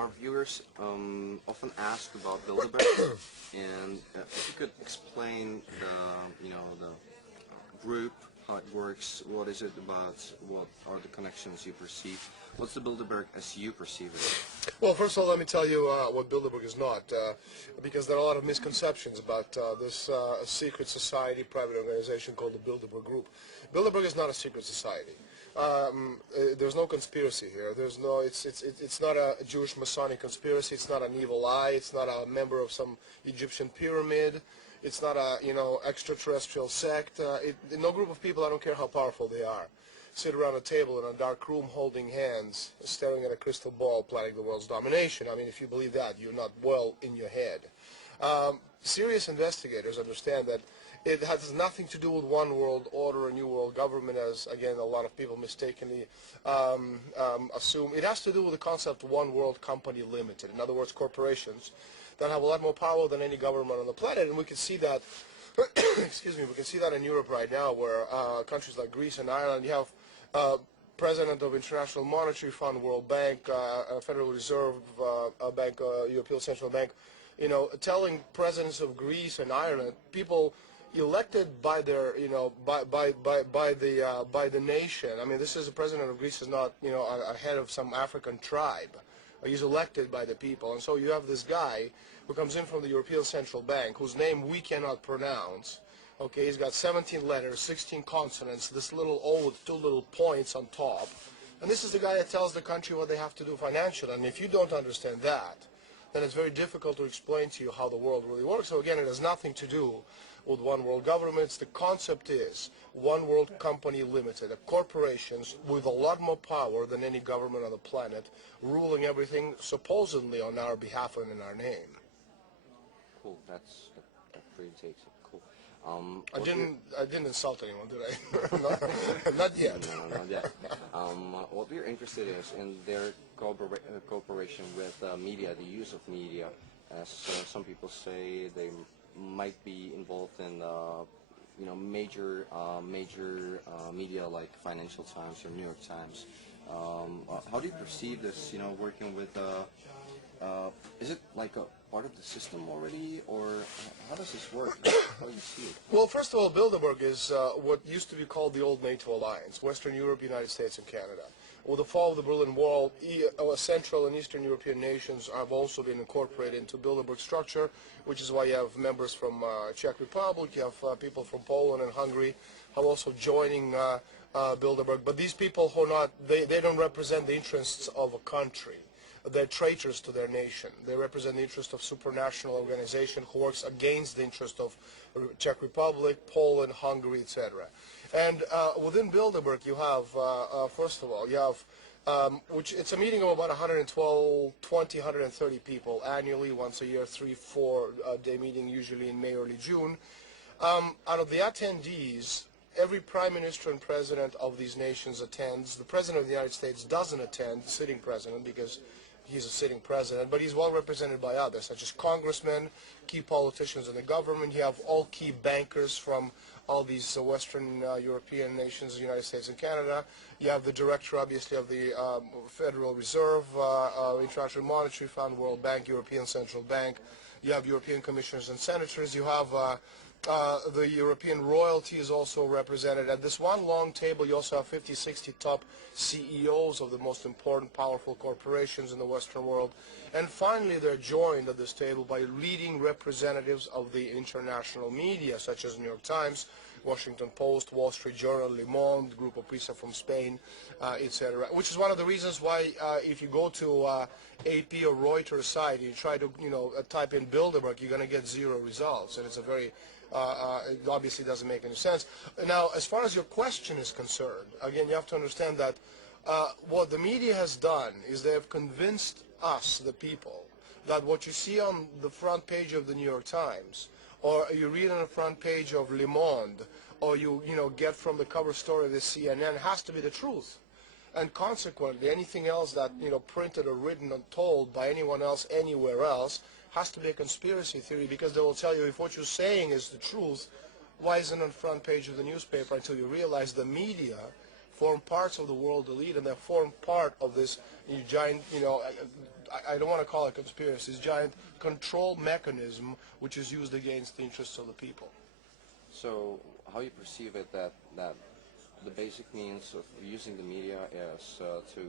our viewers often ask about Bilderberg, and if you could explain the group, how it works, what is it about, what are the connections you perceive, what's the Bilderberg as you perceive it? Well, first of all, let me tell you what Bilderberg is not, because there are a lot of misconceptions about this secret society, private organization called the Bilderberg Group. Bilderberg is not a secret society. There's no conspiracy here. There's no. It's not a Jewish Masonic conspiracy. It's not an evil eye. It's not a member of some Egyptian pyramid. It's not a extraterrestrial sect. No group of people, I don't care how powerful they are, sit around a table in a dark room holding hands, staring at a crystal ball, planning the world's domination. I mean, if you believe that, you're not well in your head. Serious investigators understand that it has nothing to do with one world order, a new world government, as, again, a lot of people mistakenly assume. It has to do with the concept of one world company limited. In other words, corporations that have a lot more power than any government on the planet, and we can see that, excuse me, we can see that in Europe right now, where countries like Greece and Ireland, you have President of International Monetary Fund, World Bank, Federal Reserve Bank, European Central Bank, telling presidents of Greece and Ireland, people elected by their, by the nation. I mean, this is the president of Greece is not, a head of some African tribe. He's elected by the people, and so you have this guy who comes in from the European Central Bank, whose name we cannot pronounce. Okay, he's got 17 letters, 16 consonants, this little O with 2 little points on top, and this is the guy that tells the country what they have to do financially. And if you don't understand that, then it's very difficult to explain to you how the world really works. So again, it has nothing to do with one world governments. The concept is one world company limited, corporations with a lot more power than any government on the planet, ruling everything supposedly on our behalf and in our name. Cool, that pretty takes it. Cool. I didn't insult anyone, did I? Not yet. No, not yet. What we're interested in their cooperation with media, the use of media, as some people say they might be involved in major media like Financial Times or New York Times. How do you perceive this? Working with is it like a part of the system already, or how does this work? How do you see it? Well, first of all, Bilderberg is what used to be called the old NATO alliance: Western Europe, United States, and Canada. With the fall of the Berlin Wall, Central and Eastern European nations have also been incorporated into Bilderberg structure, which is why you have members from Czech Republic, you have people from Poland and Hungary have also joining Bilderberg. But these people who are not, they don't represent the interests of a country. They're traitors to their nation. They represent the interest of supranational organization who works against the interest of Czech Republic, Poland, Hungary, etc. And within Bilderberg, you have, first of all, you have, which it's a meeting of about 130 people annually, once a year, 3-4 day meeting, usually in May, early June. Out of the attendees, every prime minister and president of these nations attends. The president of the United States doesn't attend, sitting president, because he's a sitting president, but he's well represented by others, such as congressmen, key politicians in the government. You have all key bankers from all these Western European nations, the United States and Canada. You have the director, obviously, of the Federal Reserve, International Monetary Fund, World Bank, European Central Bank. You have European commissioners and senators. You have the European royalty is also represented. At this one long table, you also have 50, 60 top CEOs of the most important, powerful corporations in the Western world. And finally, they're joined at this table by leading representatives of the international media, such as New York Times, Washington Post, Wall Street Journal, Le Monde, Grupo Prisa from Spain, etc. Which is one of the reasons why if you go to AP or Reuters site, you try to type in Bilderberg, you're going to get 0 results, and it's a very it obviously doesn't make any sense. Now, as far as your question is concerned, again, you have to understand that what the media has done is they have convinced us, the people, that what you see on the front page of the New York Times, or you read on the front page of Le Monde, or you get from the cover story of the CNN has to be the truth. And consequently, anything else that printed or written or told by anyone else anywhere else has to be a conspiracy theory, because they will tell you, if what you're saying is the truth, why isn't it on the front page of the newspaper, until you realize the media form parts of the world elite, and they form part of this giant, I don't want to call it conspiracy, this giant control mechanism which is used against the interests of the people. So how you perceive it that the basic means of using the media is to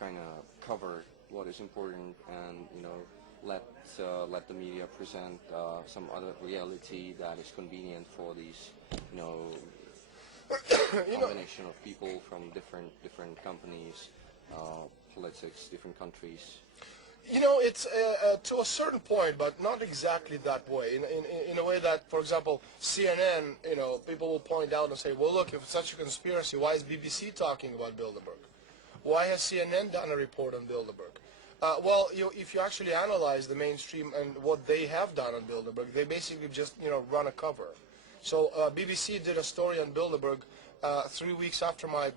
kind of cover what is important and let the media present some other reality that is convenient for these combination of people from different companies, politics, different countries. It's to a certain point, but not exactly that way. In a way that, for example, CNN, people will point out and say, well, look, if it's such a conspiracy, why is BBC talking about Bilderberg? Why has CNN done a report on Bilderberg? Well, if you actually analyze the mainstream and what they have done on Bilderberg, they basically just, run a cover. So BBC did a story on Bilderberg 3 weeks after my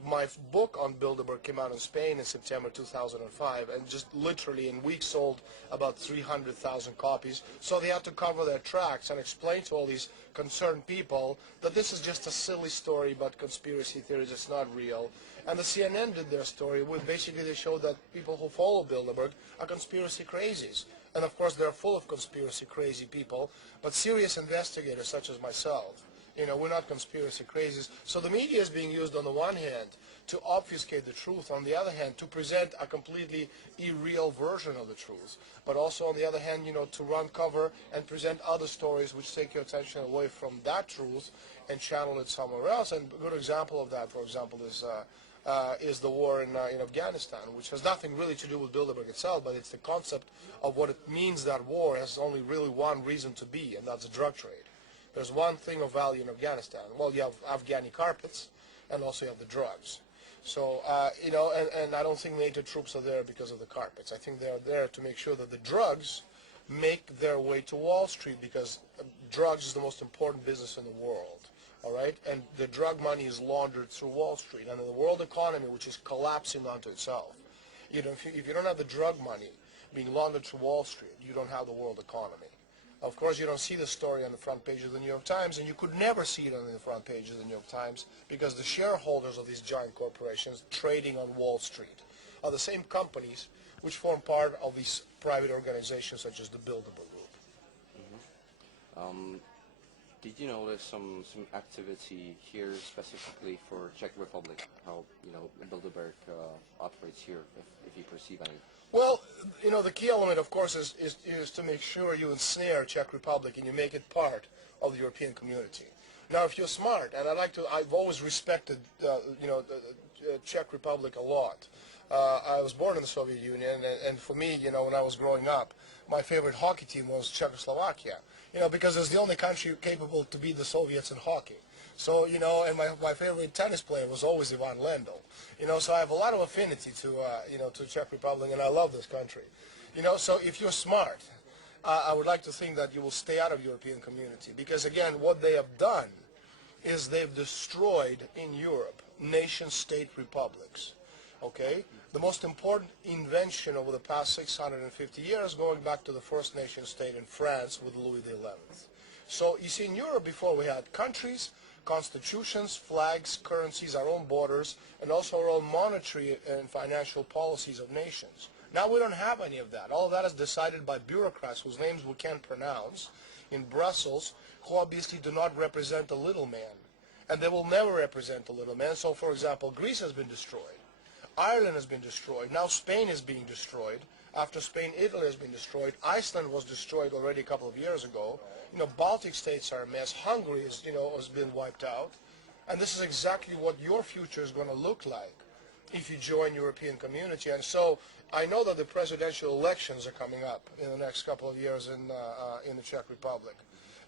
book on Bilderberg came out in Spain in September 2005, and just literally in weeks sold about 300,000 copies. So they had to cover their tracks and explain to all these concerned people that this is just a silly story about conspiracy theories, it's not real. And the CNN did their story with basically they showed that people who follow Bilderberg are conspiracy crazies. And of course they're full of conspiracy crazy people, but serious investigators such as myself, we're not conspiracy crazies. So the media is being used on the one hand to obfuscate the truth, on the other hand to present a completely irreal version of the truth, but also on the other hand, to run cover and present other stories which take your attention away from that truth and channel it somewhere else. And a good example of that, for example, is the war in Afghanistan, which has nothing really to do with Bilderberg itself, but it's the concept of what it means that war has only really one reason to be, and that's the drug trade. There's one thing of value in Afghanistan. Well, you have Afghani carpets, and also you have the drugs. So, and I don't think NATO troops are there because of the carpets. I think they're there to make sure that the drugs make their way to Wall Street, because drugs is the most important business in the world. All right, and the drug money is laundered through Wall Street, and in the world economy, which is collapsing onto itself, if you don't have the drug money being laundered through Wall Street, you don't have the world economy. Of course, you don't see the story on the front page of the New York Times, and you could never see it on the front page of the New York Times, because the shareholders of these giant corporations trading on Wall Street are the same companies which form part of these private organizations such as the Bilderberg Group. Mm-hmm. Did you notice some activity here specifically for Czech Republic? How Bilderberg operates here, if you perceive any? Well, the key element, of course, is to make sure you ensnare Czech Republic and you make it part of the European community. Now, if you're smart, and I've always respected, the Czech Republic a lot. I was born in the Soviet Union, and for me, when I was growing up, my favorite hockey team was Czechoslovakia. Because it's the only country capable to beat the Soviets in hockey. So, and my favorite tennis player was always Ivan Lendl. So I have a lot of affinity to Czech Republic, and I love this country. So if you're smart, I would like to think that you will stay out of European community, because again, what they have done is they've destroyed in Europe nation-state republics. Okay? The most important invention over the past 650 years, going back to the first nation-state in France with Louis XI. So you see, in Europe before we had countries, constitutions, flags, currencies, our own borders, and also our own monetary and financial policies of nations. Now we don't have any of that. All of that is decided by bureaucrats whose names we can't pronounce in Brussels, who obviously do not represent the little man. And they will never represent the little man. So, for example, Greece has been destroyed. Ireland has been destroyed. Now Spain is being destroyed. After Spain, Italy has been destroyed. Iceland was destroyed already a couple of years ago. Baltic states are a mess. Hungary has been wiped out. And this is exactly what your future is going to look like if you join European community. And so I know that the presidential elections are coming up in the next couple of years in the Czech Republic.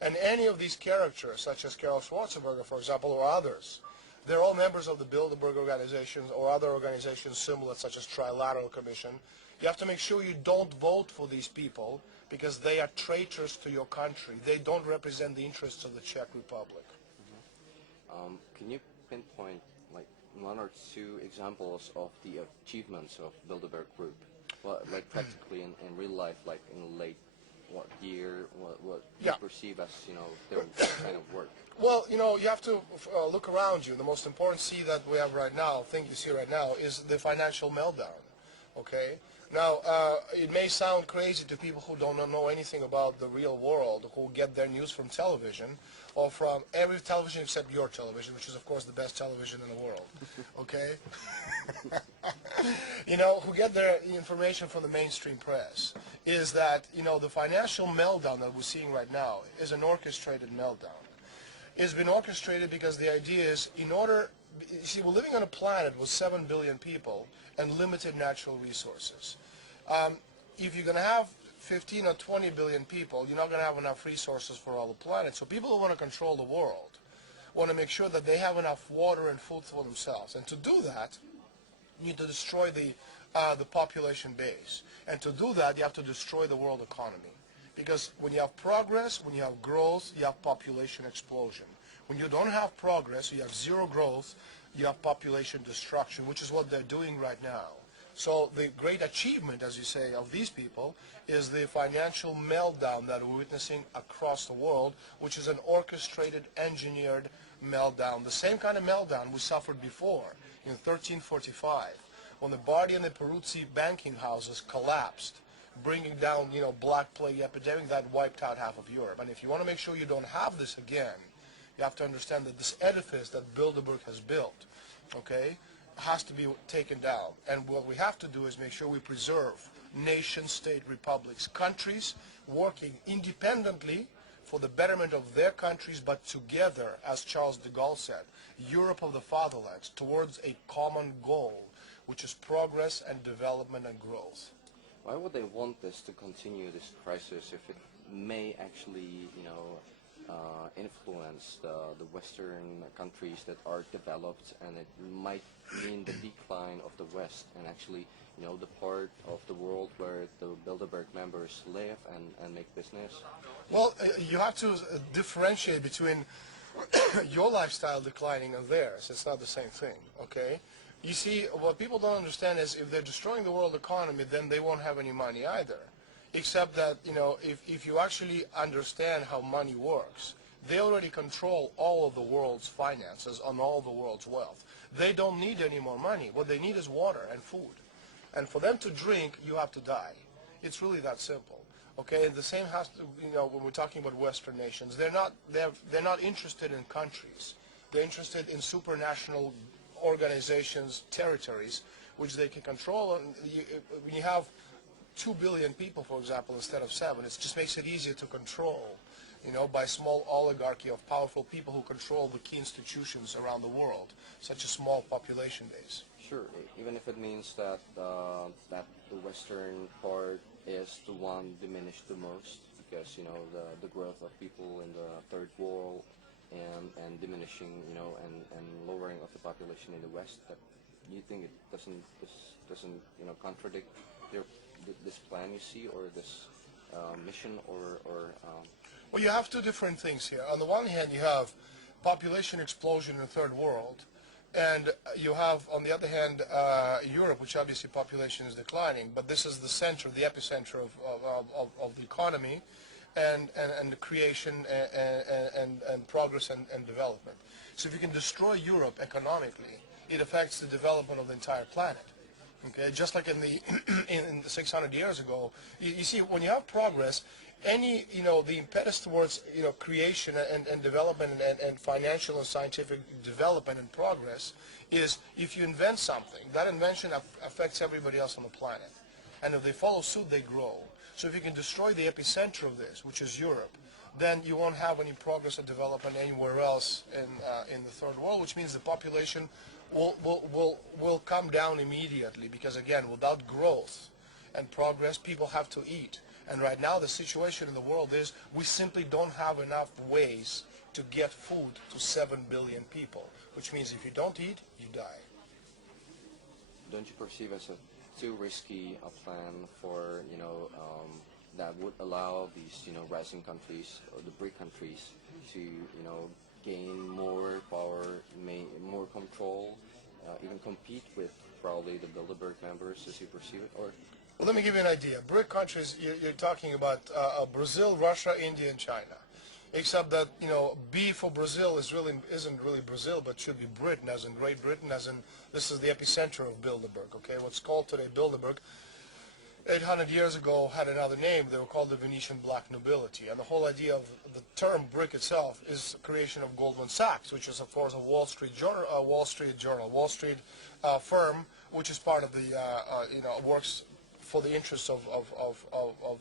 And any of these characters, such as Karel Schwarzenberger, for example, or others, they're all members of the Bilderberg organizations or other organizations similar, such as Trilateral Commission. You have to make sure you don't vote for these people, because they are traitors to your country. They don't represent the interests of the Czech Republic. Mm-hmm. Can you pinpoint like one or two examples of the achievements of Bilderberg Group, well, like practically in real life, like in the late what year, what you Yeah. perceive as, their kind of work? Well, you have to look around you. The most important thing you see right now is the financial meltdown. Okay? Now, it may sound crazy to people who don't know anything about the real world, who get their news from television, or from every television except your television, which is, of course, the best television in the world. Okay? Who get their information from the mainstream press, is that, the financial meltdown that we're seeing right now is an orchestrated meltdown. It's been orchestrated because the idea is, you see, we're living on a planet with 7 billion people and limited natural resources. If you're going to have 15 or 20 billion people, you're not going to have enough resources for all the planet. So people who want to control the world want to make sure that they have enough water and food for themselves. And to do that, you need to destroy the population base. And to do that, you have to destroy the world economy. Because when you have progress, when you have growth, you have population explosion. When you don't have progress, you have zero growth, you have population destruction, which is what they're doing right now. So the great achievement, as you say, of these people is the financial meltdown that we're witnessing across the world, which is an orchestrated, engineered meltdown. The same kind of meltdown we suffered before in 1345, when the Bardi and the Peruzzi banking houses collapsed, bringing down, Black Plague epidemic that wiped out half of Europe. And if you want to make sure you don't have this again, you have to understand that this edifice that Bilderberg has built, okay, has to be taken down. And what we have to do is make sure we preserve nation-state republics, countries working independently for the betterment of their countries, but together, as Charles de Gaulle said, Europe of the fatherlands, towards a common goal, which is progress and development and growth. Why would they want this to continue, this crisis, if it may actually, influence the Western countries that are developed, and it might mean the decline of the West and actually, the part of the world where the Bilderberg members live and make business? Well, you have to differentiate between your lifestyle declining and theirs. It's not the same thing, okay? You see, what people don't understand is if they're destroying the world economy, then they won't have any money either. Except that, if you actually understand how money works, they already control all of the world's finances and all the world's wealth. They don't need any more money. What they need is water and food. And for them to drink, you have to die. It's really that simple. Okay, and the same has to, when we're talking about Western nations, they're not interested in countries. They're interested in supranational organizations, territories, which they can control. And when you have 2 billion people, for example, instead of 7, it just makes it easier to control, by a small oligarchy of powerful people who control the key institutions around the world, such a small population base. Sure, even if it means that that the Western part is the one diminished the most, because the growth of people in the third world and diminishing, and lowering of the population in the West, that you think it doesn't contradict this plan you see, or this mission, or Well, you have two different things here. On the one hand, you have population explosion in the third world, and you have, on the other hand, Europe, which obviously population is declining, but this is the center, the epicenter of the economy and the creation and progress and development. So if you can destroy Europe economically, it affects the development of the entire planet. Okay, just like in the 600 years ago, you see, when you have progress, the impetus towards, creation and development and financial and scientific development and progress is, if you invent something, that invention affects everybody else on the planet. And if they follow suit, they grow. So if you can destroy the epicenter of this, which is Europe, then you won't have any progress or development anywhere else in the third world, which means the population will come down immediately, because again, without growth and progress, people have to eat. And right now the situation in the world is we simply don't have enough ways to get food to 7 billion people, which means if you don't eat, you die. Don't you perceive as too risky a plan for, that would allow these, rising countries or the BRIC countries to, gain more power, more control, even compete with probably the Bilderberg members, as you perceive it? Or Well, let me give you an idea. BRIC countries, you're talking about Brazil, Russia, India, and China. Except that, you know, B for Brazil isn't really Brazil, but should be Britain, as in Great Britain, as in this is the epicenter of Bilderberg, okay? What's called today Bilderberg, 800 years ago had another name. They were called the Venetian Black Nobility. And the whole idea of the term BRIC itself is the creation of Goldman Sachs, which is, of course, a Wall Street firm, which is part of the, you know, works for the interests of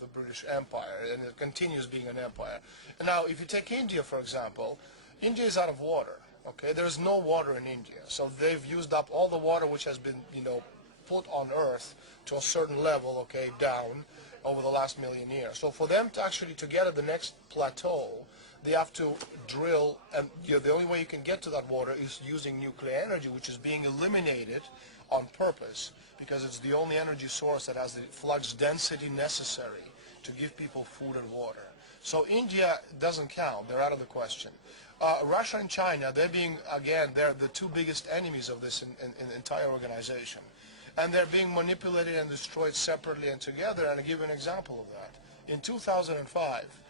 the British Empire, and it continues being an empire. And now, if you take India, for example, India is out of water, okay? There's no water in India, so they've used up all the water which has been, you know, put on Earth to a certain level, okay, down over the last million years. So for them to actually to get at the next plateau, they have to drill, and you know, the only way you can get to that water is using nuclear energy, which is being eliminated on purpose, because it's the only energy source that has the flux density necessary to give people food and water. So India doesn't count. They're out of the question. Russia and China, they're the two biggest enemies of this entire organization. And they're being manipulated and destroyed separately and together, and I'll give you an example of that. In 2005,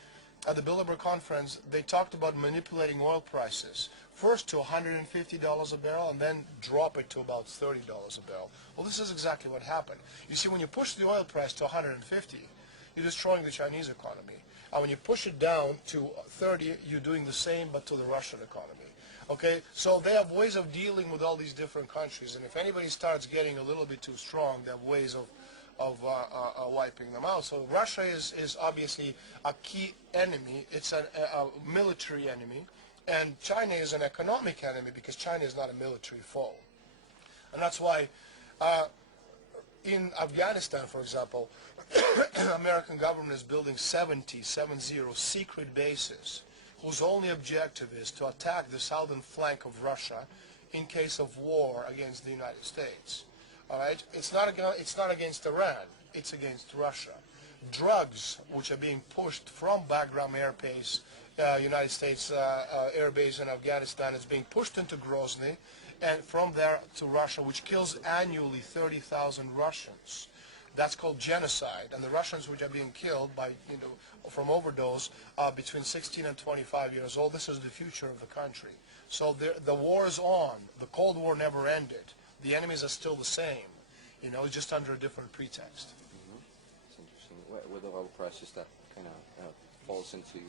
at the Bilderberg conference, they talked about manipulating oil prices, first to $150 a barrel and then drop it to about $30 a barrel. Well, this is exactly what happened. You see, when you push the oil price to 150, you're destroying the Chinese economy. And when you push it down to 30, you're doing the same, but to the Russian economy. Okay, so they have ways of dealing with all these different countries, and if anybody starts getting a little bit too strong, they have ways of wiping them out. So Russia is obviously a key enemy. It's a military enemy, and China is an economic enemy because China is not a military foe. And that's why in Afghanistan, for example, American government is building 70 secret bases whose only objective is to attack the southern flank of Russia in case of war against the United States. All right? It's not against Iran. It's against Russia. Drugs, which are being pushed from Bagram Air Base, United States Air Base in Afghanistan, is being pushed into Grozny, and from there to Russia, which kills annually 30,000 Russians. That's called genocide, and the Russians which are being killed by, you know, from overdose are between 16 and 25 years old. This is the future of the country. So the war is on. The Cold War never ended. The enemies are still the same, you know, just under a different pretext. Mm-hmm. It's interesting. With the oil prices, that kind of falls into...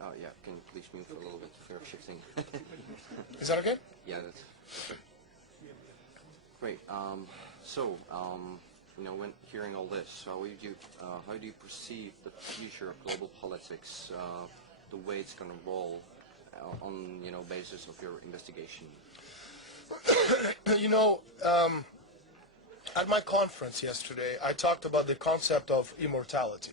Oh, yeah, can you please move a little bit for shifting? Is that okay? Yeah, that's okay. Great. You know, when hearing all this, how do you perceive the future of global politics, the way it's going to roll on, you know, basis of your investigation? You know, at my conference yesterday, I talked about the concept of immortality.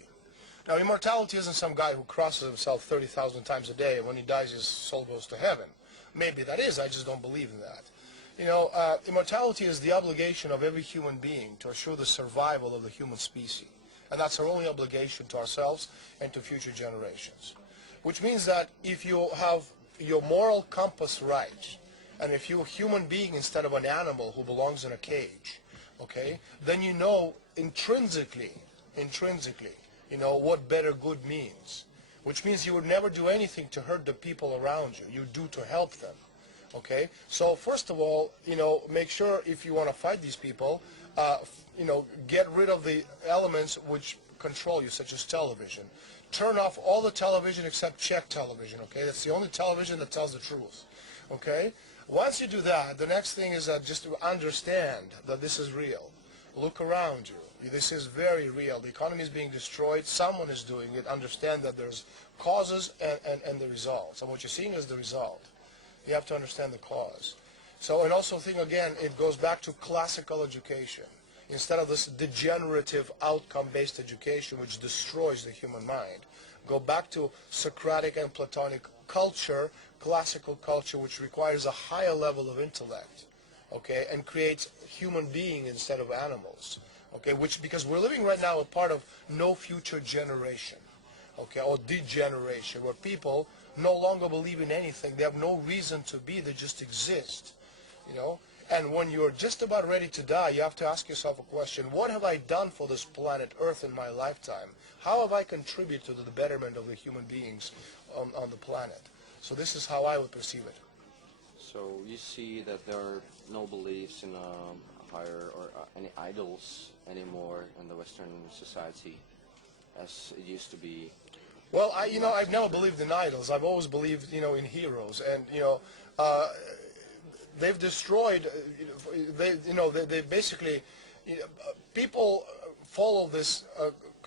Now, immortality isn't some guy who crosses himself 30,000 times a day, and when he dies, his soul goes to heaven. Maybe that is, I just don't believe in that. You know, immortality is the obligation of every human being to assure the survival of the human species. And that's our only obligation to ourselves and to future generations. Which means that if you have your moral compass right, and if you're a human being instead of an animal who belongs in a cage, okay, then you know intrinsically, you know, what better good means. Which means you would never do anything to hurt the people around you. You do to help them. Okay, so first of all, you know, make sure if you want to fight these people, you know, get rid of the elements which control you, such as television. Turn off all the television except Czech television, okay? That's the only television that tells the truth, okay? Once you do that, the next thing is just to understand that this is real. Look around you. This is very real. The economy is being destroyed. Someone is doing it. Understand that there's causes and the results. And what you're seeing is the result. You have to understand the cause. So, and also think again, it goes back to classical education. Instead of this degenerative outcome-based education which destroys the human mind, go back to Socratic and Platonic culture, classical culture, which requires a higher level of intellect, okay, and creates human beings instead of animals, okay, because we're living right now a part of no future generation, okay, or degeneration, where people no longer believe in anything. They have no reason to be. They just exist, you know. And when you're just about ready to die, you have to ask yourself a question: what have I done for this planet Earth in my lifetime? How have I contributed to the betterment of the human beings on the planet? So this is how I would perceive it. So you see that there are no beliefs in higher or any idols anymore in the Western society as it used to be. Well, I've never believed in idols. I've always believed, in heroes, and they've destroyed. They basically, people follow this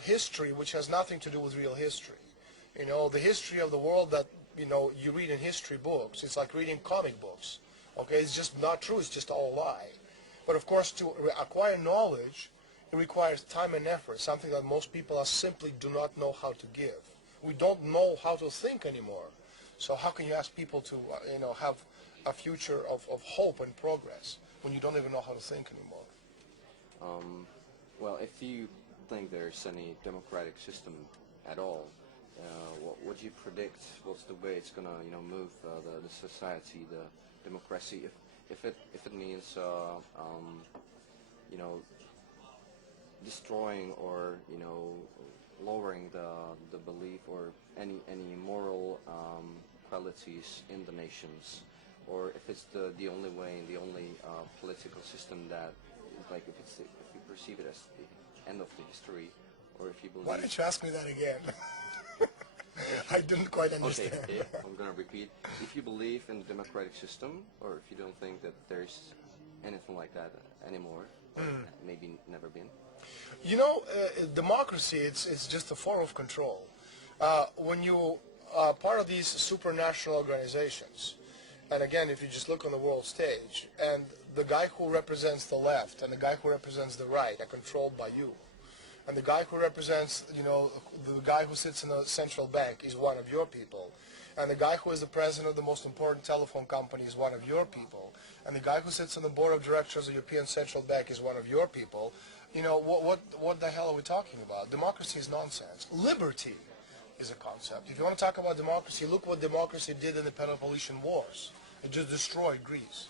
history which has nothing to do with real history. The history of the world that you read in history books. It's like reading comic books. Okay, it's just not true. It's just all a lie. But of course, to acquire knowledge, it requires time and effort. Something that most people simply do not know how to give. We don't know how to think anymore. So how can you ask people to, have a future of hope and progress when you don't even know how to think anymore? Well, if you think there's any democratic system at all, what do you predict? What's the way it's gonna, move the society, the democracy? If it means, destroying or lowering the belief or any moral qualities in the nations, or if it's the only way and the only political system that, like, if you perceive it as the end of the history, or if you believe. Why don't you ask me that again? I didn't quite understand. Okay, I'm gonna repeat. If you believe in the democratic system, or if you don't think that there's anything like that anymore, or maybe never been. Democracy, it's just a form of control. When you are part of these supranational organizations, and again, if you just look on the world stage, and the guy who represents the left and the guy who represents the right are controlled by you, and the guy who represents, the guy who sits in the central bank is one of your people, and the guy who is the president of the most important telephone company is one of your people, and the guy who sits on the board of directors of the European Central Bank is one of your people, what the hell are we talking about? Democracy is nonsense. Liberty is a concept. If you want to talk about democracy, look what democracy did in the Peloponnesian Wars. It just destroyed Greece.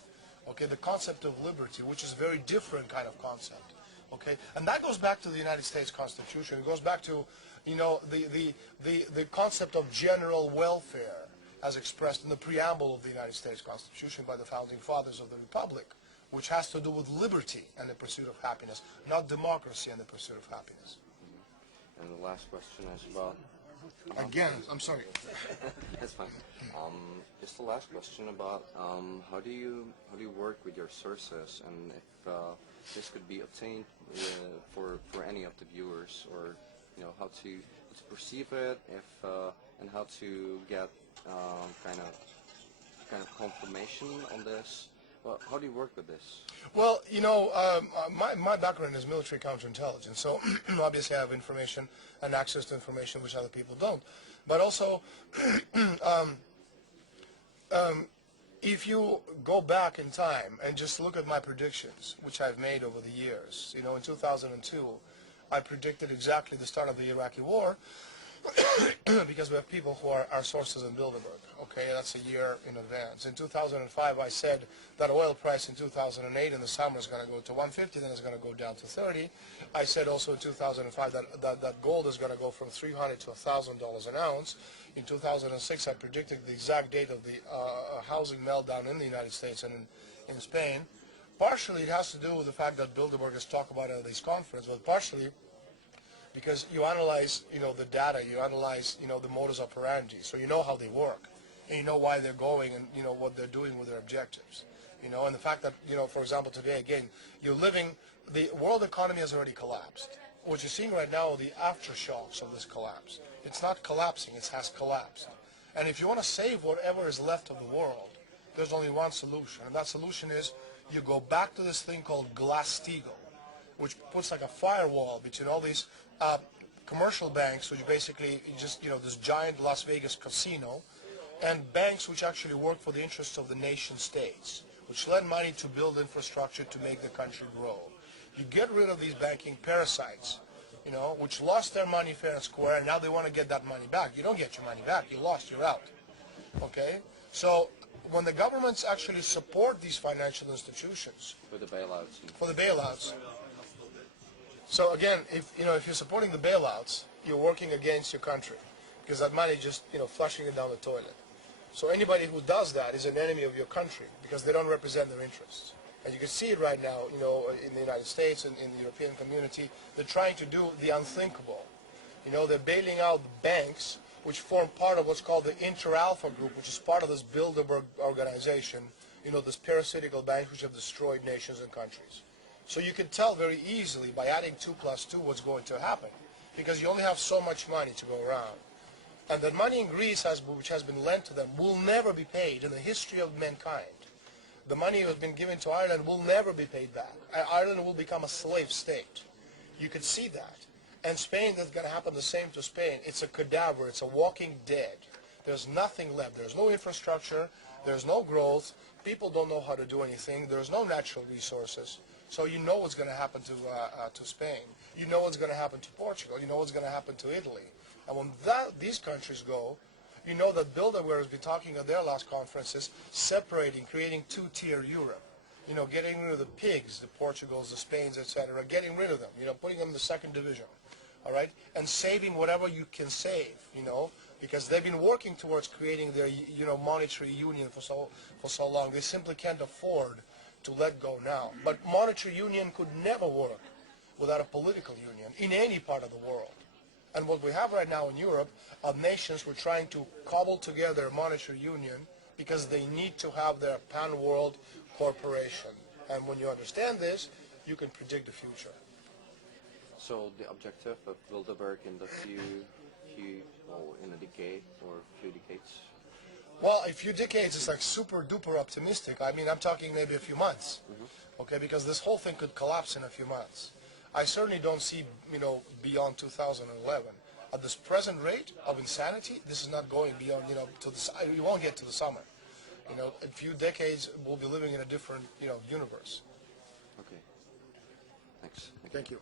Okay, the concept of liberty, which is a very different kind of concept. Okay, and that goes back to the United States Constitution. It goes back to, the concept of general welfare as expressed in the preamble of the United States Constitution by the founding fathers of the Republic, which has to do with liberty and the pursuit of happiness, not democracy and the pursuit of happiness. And the last question is about. Again, I'm sorry. That's fine. Just the last question about how do you work with your sources, and if this could be obtained for any of the viewers, or how to perceive it, if and how to get kind of confirmation on this. Well, how do you work with this? Well, my background is military counterintelligence, so obviously I have information and access to information which other people don't. But also, if you go back in time and just look at my predictions, which I've made over the years, in 2002, I predicted exactly the start of the Iraqi war, because we have people who are our sources in Bilderberg. Okay, that's a year in advance. In 2005, I said that oil price in 2008 in the summer is going to go to 150, then it's going to go down to 30. I said also in 2005 that gold is going to go from $300 to $1,000 an ounce. In 2006, I predicted the exact date of the housing meltdown in the United States and in Spain. Partially, it has to do with the fact that Bilderberg has talked about it at this conference, but partially because you analyze, the data, you analyze, the modus operandi, so you know how they work, and you know why they're going, and what they're doing with their objectives, and the fact that, for example, today, again, the world economy has already collapsed. What you're seeing right now are the aftershocks of this collapse. It's not collapsing, it has collapsed. And if you want to save whatever is left of the world, there's only one solution, and that solution is you go back to this thing called Glass-Steagall, which puts like a firewall between all these commercial banks, which basically just, this giant Las Vegas casino, and banks which actually work for the interests of the nation states, which lend money to build infrastructure to make the country grow. You get rid of these banking parasites, which lost their money fair and square, and now they want to get that money back. You don't get your money back. You lost. You're out. Okay? So when the governments actually support these financial institutions For the bailouts. for the bailouts. So again, if you're supporting the bailouts, you're working against your country because that money just flushing it down the toilet. So anybody who does that is an enemy of your country because they don't represent their interests. And you can see it right now, in the United States and in the European community. They're trying to do the unthinkable. They're bailing out banks which form part of what's called the Inter-Alpha Group, which is part of this Bilderberg organization, this parasitical banks which have destroyed nations and countries. So you can tell very easily by adding 2 plus 2 what's going to happen, because you only have so much money to go around. And the money in Greece, which has been lent to them, will never be paid in the history of mankind. The money that has been given to Ireland will never be paid back. Ireland will become a slave state. You could see that. And Spain, that's going to happen the same to Spain. It's a cadaver. It's a walking dead. There's nothing left. There's no infrastructure. There's no growth. People don't know how to do anything. There's no natural resources. So you know what's going to happen to Spain. You know what's going to happen to Portugal. You know what's going to happen to Italy. And when these countries go, you know that Bilderberg has been talking at their last conferences, separating, creating two-tier Europe. Getting rid of the pigs, the Portugals, the Spains, etc., getting rid of them, putting them in the second division, all right, and saving whatever you can save, because they've been working towards creating their, monetary union for so long. They simply can't afford to let go now. But monetary union could never work without a political union in any part of the world. And what we have right now in Europe are nations who are trying to cobble together a monetary union because they need to have their pan-world corporation. And when you understand this, you can predict the future. So the objective of Bilderberg in in a decade or a few decades? Well, a few decades is like super duper optimistic. I mean, I'm talking maybe a few months, okay, because this whole thing could collapse in a few months. I certainly don't see, beyond 2011. At this present rate of insanity, this is not going beyond, we won't get to the summer. A few decades, we'll be living in a different, universe. Okay. Thanks. Thank you.